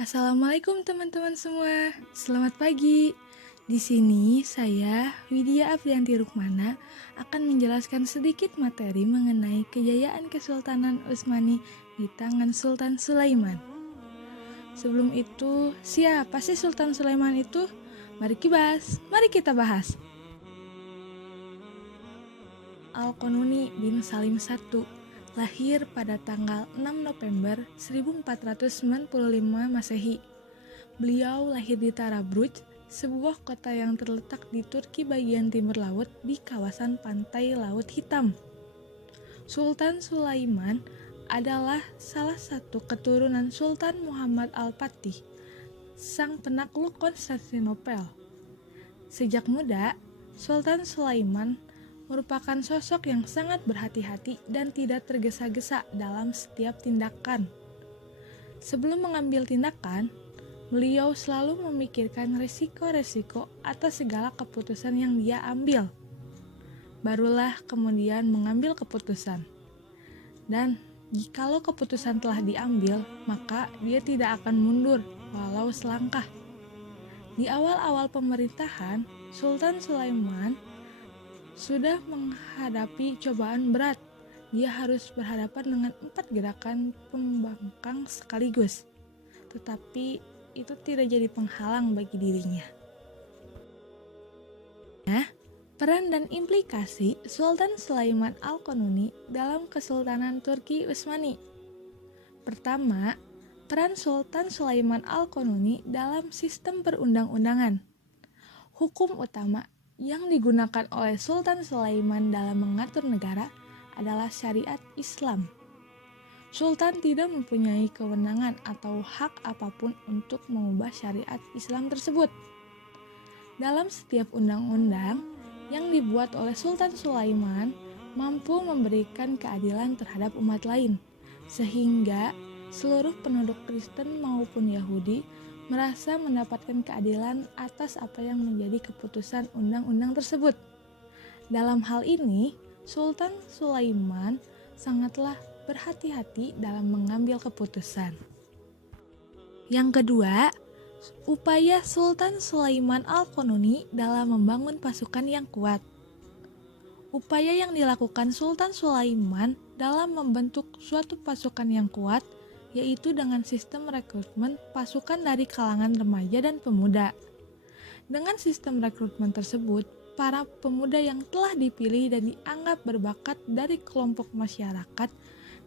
Assalamualaikum teman-teman semua. Selamat pagi. Di sini saya, Widya Afrianti Rukmana, akan menjelaskan sedikit materi mengenai kejayaan Kesultanan Utsmani di tangan Sultan Sulaiman. Sebelum itu, siapa sih Sultan Sulaiman itu? Mari kita bahas. Al-Qanuni bin Salim I lahir pada tanggal 6 November 1495 Masehi. Beliau lahir di Tarabruj, sebuah kota yang terletak di Turki bagian timur laut di kawasan pantai Laut Hitam. Sultan Sulaiman adalah salah satu keturunan Sultan Muhammad Al-Fatih, sang penakluk Konstantinopel. Sejak muda, Sultan Sulaiman merupakan sosok yang sangat berhati-hati dan tidak tergesa-gesa dalam setiap tindakan. Sebelum mengambil tindakan, beliau selalu memikirkan resiko-resiko atas segala keputusan yang dia ambil. Barulah kemudian mengambil keputusan. Dan jikalau keputusan telah diambil, maka dia tidak akan mundur walau selangkah. Di awal-awal pemerintahan, Sultan Sulaiman sudah menghadapi cobaan berat. Dia harus berhadapan dengan 4 gerakan pembangkang sekaligus. Tetapi itu tidak jadi penghalang bagi dirinya. Peran dan implikasi Sultan Sulaiman Al-Qanuni dalam Kesultanan Turki Utsmani. Pertama, peran Sultan Sulaiman Al-Qanuni dalam sistem perundang-undangan. Hukum utama yang digunakan oleh Sultan Sulaiman dalam mengatur negara adalah syariat Islam. Sultan tidak mempunyai kewenangan atau hak apapun untuk mengubah syariat Islam tersebut. Dalam setiap undang-undang yang dibuat oleh Sultan Sulaiman mampu memberikan keadilan terhadap umat lain, sehingga seluruh penduduk Kristen maupun Yahudi merasa mendapatkan keadilan atas apa yang menjadi keputusan undang-undang tersebut. Dalam hal ini, Sultan Sulaiman sangatlah berhati-hati dalam mengambil keputusan. Yang kedua, upaya Sultan Sulaiman Al-Qanuni dalam membangun pasukan yang kuat. Upaya yang dilakukan Sultan Sulaiman dalam membentuk suatu pasukan yang kuat yaitu dengan sistem rekrutmen pasukan dari kalangan remaja dan pemuda. Dengan sistem rekrutmen tersebut, para pemuda yang telah dipilih dan dianggap berbakat dari kelompok masyarakat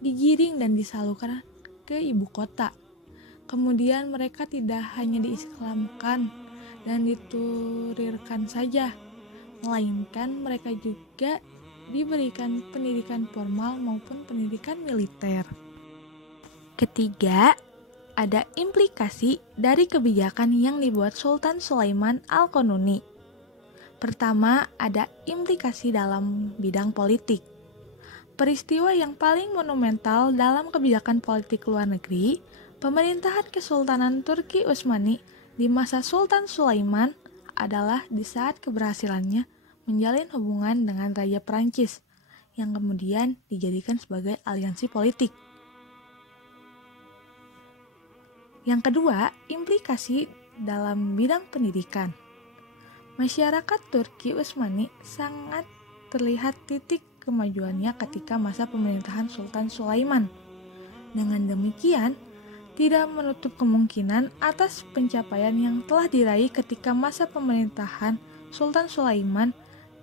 digiring dan disalurkan ke ibu kota. Kemudian mereka tidak hanya diislamkan dan diturirkan saja, melainkan mereka juga diberikan pendidikan formal maupun pendidikan militer. Ketiga, ada implikasi dari kebijakan yang dibuat Sultan Sulaiman Al-Qanuni. Pertama, ada implikasi dalam bidang politik. Peristiwa yang paling monumental dalam kebijakan politik luar negeri, pemerintahan Kesultanan Turki Utsmani di masa Sultan Sulaiman adalah di saat keberhasilannya menjalin hubungan dengan Raja Perancis, yang kemudian dijadikan sebagai aliansi politik. Yang kedua, implikasi dalam bidang pendidikan. Masyarakat Turki Utsmani sangat terlihat titik kemajuannya ketika masa pemerintahan Sultan Sulaiman. Dengan demikian, tidak menutup kemungkinan atas pencapaian yang telah diraih ketika masa pemerintahan Sultan Sulaiman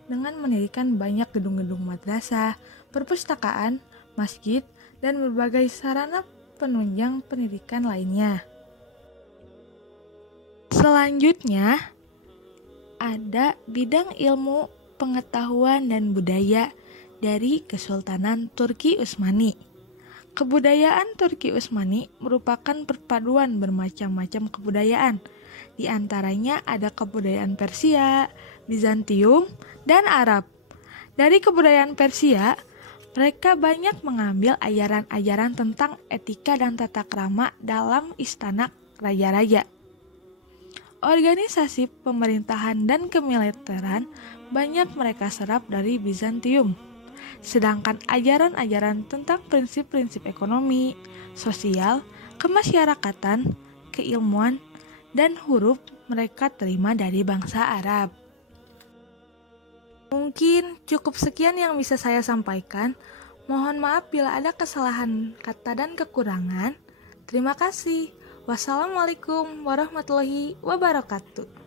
dengan mendirikan banyak gedung-gedung madrasah, perpustakaan, masjid, dan berbagai sarana penunjang pendidikan lainnya. Selanjutnya, ada bidang ilmu, pengetahuan, dan budaya dari Kesultanan Turki Utsmani. Kebudayaan Turki Utsmani merupakan perpaduan bermacam-macam kebudayaan. Di antaranya ada kebudayaan Persia, Bizantium, dan Arab. Dari kebudayaan Persia, mereka banyak mengambil ajaran-ajaran tentang etika dan tata krama dalam istana raja-raja. Organisasi pemerintahan dan kemiliteran banyak mereka serap dari Bizantium. Sedangkan ajaran-ajaran tentang prinsip-prinsip ekonomi, sosial, kemasyarakatan, keilmuan, dan huruf mereka terima dari bangsa Arab. Mungkin cukup sekian yang bisa saya sampaikan. Mohon maaf bila ada kesalahan kata dan kekurangan. Terima kasih. Wassalamualaikum warahmatullahi wabarakatuh.